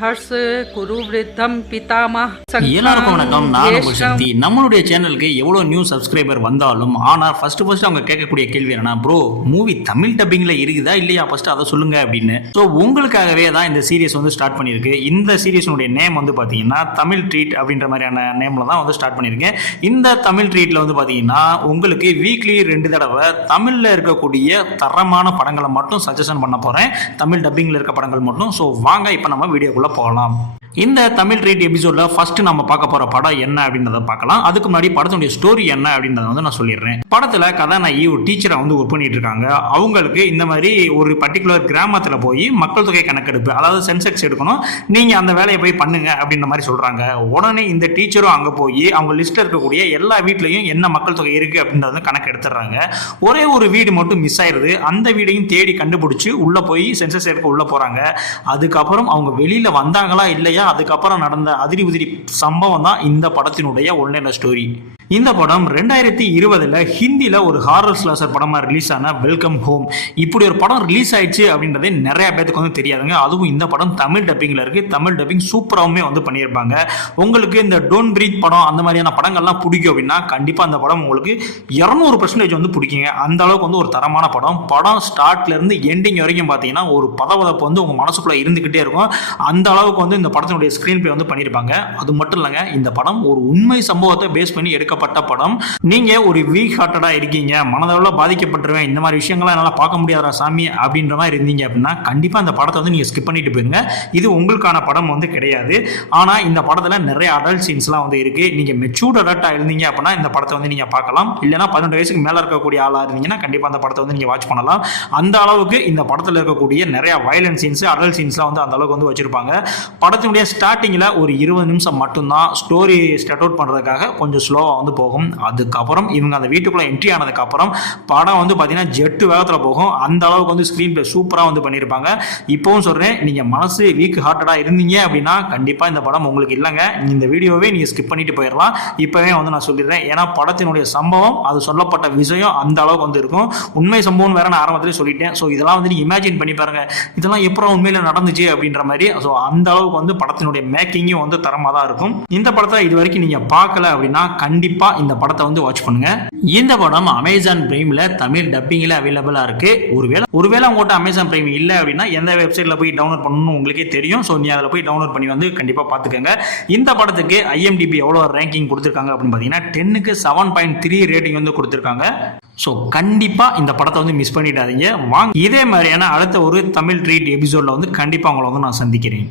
हर्ष कुरु वृद्धम पितामह எல்லாருக்கும் வணக்கம். நான் உங்கள் சக்தி. நம்மளுடைய சேனலுக்கு எவ்வளோ நியூ சப்ஸ்கிரைபர் வந்தாலும் ஆனால் ஃபர்ஸ்ட் அவங்க கேட்கக்கூடிய கேள்வி என்னன்னா, ப்ரோ மூவி தமிழ் டப்பிங்ல இருக்குதா இல்லையா, ஃபர்ஸ்ட் அதை சொல்லுங்க அப்படின்னு. ஸோ உங்களுக்காகவே தான் இந்த சீரியஸ் வந்து ஸ்டார்ட் பண்ணியிருக்கு. இந்த சீரியஸினுடைய நேம் வந்து பார்த்தீங்கன்னா தமிழ் ட்ரீட் அப்படின்ற மாதிரியான நேமில் தான் வந்து ஸ்டார்ட் பண்ணியிருக்கேன். இந்த தமிழ் ட்ரீட்டில் வந்து பார்த்தீங்கன்னா உங்களுக்கு வீக்லி 2 தடவை தமிழில் இருக்கக்கூடிய தரமான படங்களை மட்டும் சஜஷன் பண்ண போகிறேன், தமிழ் டப்பிங்கில் இருக்க படங்கள் மட்டும். ஸோ வாங்க இப்போ நம்ம வீடியோக்குள்ளே போகலாம். இந்த தமிழ் ட்ரீட் எபிசோட்ல ஃபர்ஸ்ட் நம்ம பார்க்க போற படம் என்ன அப்படின்றத பார்க்கலாம். அதுக்கு முன்னாடி படத்துடைய ஸ்டோரி என்ன அப்படின்றத வந்து நான் சொல்லிடுறேன். படத்துல கதாநாயகி ஒரு டீச்சரை வந்து ஒர்க் பண்ணிட்டு இருக்காங்க. அவங்களுக்கு இந்த மாதிரி ஒரு பர்டிகுலர் கிராமத்துல போய் மக்கள் தொகை கணக்கெடுப்பு, அதாவது சென்செக்ஸ் எடுக்கணும், நீங்க அந்த வேலையை போய் பண்ணுங்க அப்படின்ற மாதிரி சொல்றாங்க. உடனே இந்த டீச்சரும் அங்க போய் அவங்க லிஸ்ட்ல இருக்கக்கூடிய எல்லா வீட்லயும் என்ன மக்கள் தொகை இருக்கு அப்படின்றத கணக்கு எடுத்துடுறாங்க. ஒரே ஒரு வீடு மட்டும் மிஸ் ஆயிருது. அந்த வீடையும் தேடி கண்டுபிடிச்சு உள்ள போய் சென்சஸ் எடுக்க உள்ள போறாங்க. அதுக்கப்புறம் அவங்க வெளியில வந்தாங்களா இல்லையா, அதுக்கப்புறம் நடந்த அதிரி உதிரி சம்பவம் தான் இந்த படத்தினுடைய ஒன்லைனர் ஸ்டோரி. இந்த படம் 2020 ஹிந்தியில ஒரு ஹாரர் ஸ்லாஷர் படமா ரிலீஸ் ஆன வெல்கம் ஹோம். இப்படி ஒரு படம் ரிலீஸ் ஆயிடுச்சு அப்படின்றதே நிறைய பேருக்கு வந்து தெரியாதுங்க. அதுவும் இந்த படம் தமிழ் டப்பிங்ல இருக்கு. தமிழ் டப்பிங் சூப்பராகவுமே வந்து பண்ணியிருப்பாங்க. உங்களுக்கு இந்த டோன்ட் பிரீத் படம் அந்த மாதிரியான படங்கள்லாம் பிடிக்கும் அப்படின்னா கண்டிப்பா அந்த படம் உங்களுக்கு 200% வந்து பிடிக்குங்க. அந்த அளவுக்கு வந்து ஒரு தரமான படம். படம் ஸ்டார்ட்ல இருந்து எண்டிங் வரைக்கும் பார்த்தீங்கன்னா ஒரு பதவதப்பு வந்து உங்க மனசுக்குள்ள இருந்துகிட்டே இருக்கும். அந்த அளவுக்கு வந்து இந்த படத்தினுடைய ஸ்கிரீன் பிளே வந்து பண்ணியிருப்பாங்க. அது மட்டும் இல்லைங்க, இந்த படம் ஒரு உண்மை சம்பவத்தை பேஸ் பண்ணி எடுக்கப்பட்ட படம். நீங்க ஒரு வீக் ஹார்ட்டடா இருக்கீங்க, மனதளவுல பாதிக்கப்பட்டுருவேன், இந்த மாதிரி விஷயங்கள்லாம் என்னால பார்க்க முடியாதா சாமி அப்படின்ற மாதிரி இருந்தீங்க அப்படின்னா கண்டிப்பா இந்த படத்தை வந்து நீங்க ஸ்கிப் பண்ணிட்டு போயிருங்க. இது உங்களுக்கான படம் வந்து கிடையாது. ஆனா இந்த படத்துல நிறைய அடல்ட் சீன்ஸ்லாம் வந்து இருக்கு. நீங்க மெச்சூர்ட் அடல்ட்டா இருந்தீங்க அப்படின்னா இந்த படத்தை வந்து நீங்க பார்க்கலாம். இல்லைன்னா 18 வயசுக்கு மேல இருக்கக்கூடிய ஆளா இருந்தீங்கன்னா கண்டிப்பா அந்த படத்தை வந்து நீங்க வாட்ச் பண்ணலாம். அந்த அளவுக்கு இந்த படத்துல இருக்கக்கூடிய நிறைய வயலன்ஸ் சீன்ஸ், அடல்ட் சீன்ஸ்லாம் வந்து அந்த அளவுக்கு வந்து வச்சிருப்பாங்க. படத்தினுடைய ஸ்டார்டிங்ல ஒரு 20 நிமிஷம் மட்டும்தான் ஸ்டோரி ஸ்டார்ட் அவுட் பண்றதுக்காக கொஞ்சம் ஸ்லோவா வந்து போகும். அதுக்கப்புறம் இவங்க அந்த வீட்டுக்குள்ள என்ட்ரி ஆனதுக்கு அப்புறம் படம் வந்து பாத்தீங்கன்னா ஜெட்டு வேகத்துல போகும். அந்த அளவுக்கு வந்து ஸ்கிரீன் பிளே சூப்பரா வந்து பண்ணியிருப்பாங்க. இப்பவும் சொல்றேன், நீங்க மனசு வீக் ஹார்ட்டடா இருந்தீங்க அப்படின்னா கண்டிப்பா இந்த படம் உங்களுக்கு இல்லைங்க. இந்த வீடியோவே நீங்க ஸ்கிப் பண்ணிட்டு போயிடலாம். இப்பவே வந்து நான் சொல்லிடுறேன். ஏன்னா படத்தினுடைய சம்பவம், அது சொல்லப்பட்ட விஷயம் அந்த அளவுக்கு வந்து இருக்கும். உண்மை சம்பவம் வேற நான் ஆரம்பத்திலே சொல்லிட்டேன். ஸோ இதெல்லாம் வந்து நீங்க இமேஜின் பண்ணி பாருங்க, இதெல்லாம் எப்பறம் உண்மையில நடந்துச்சு அப்படின்ற மாதிரி. ஸோ அந்த அளவுக்கு வந்து படத்தினுடைய மேக்கிங்கும் வந்து தரமாக தான் இருக்கும். இந்த படத்தை இது வரைக்கும் நீங்க பார்க்கல அப்படின்னா கண்டிப்பா இந்த படத்தை வந்து வாட்ச் பண்ணுங்க. இந்த படம் அமேசான் பிரைம்ல தமிழ் டப்பிங்ல அவைலபிளா இருக்கு. ஒருவேளை உங்கள்கிட்ட அமேசான் பிரைம் இல்லை அப்படின்னா எந்த வெப்சைட்ல போய் டவுன்லோட் பண்ணணும்னு உங்களுக்கே தெரியும். ஸோ நீ அதில் போய் டவுன்லோட் பண்ணி வந்து கண்டிப்பா பார்த்துக்கோங்க. இந்த படத்துக்கு IMDb எவ்வளோ ரேங்கிங் கொடுத்துருக்காங்க அப்படின்னு பார்த்தீங்கன்னா 10க்கு 7.3 ரேட்டிங் வந்து கொடுத்துருக்காங்க. ஸோ கண்டிப்பா இந்த படத்தை வந்து மிஸ் பண்ணிடாதீங்க. வாங்க இதே மாதிரியான அடுத்த ஒரு தமிழ் ட்ரீட் எபிசோட்ல வந்து கண்டிப்பா உங்களை வந்து நான் சந்திக்கிறேன்.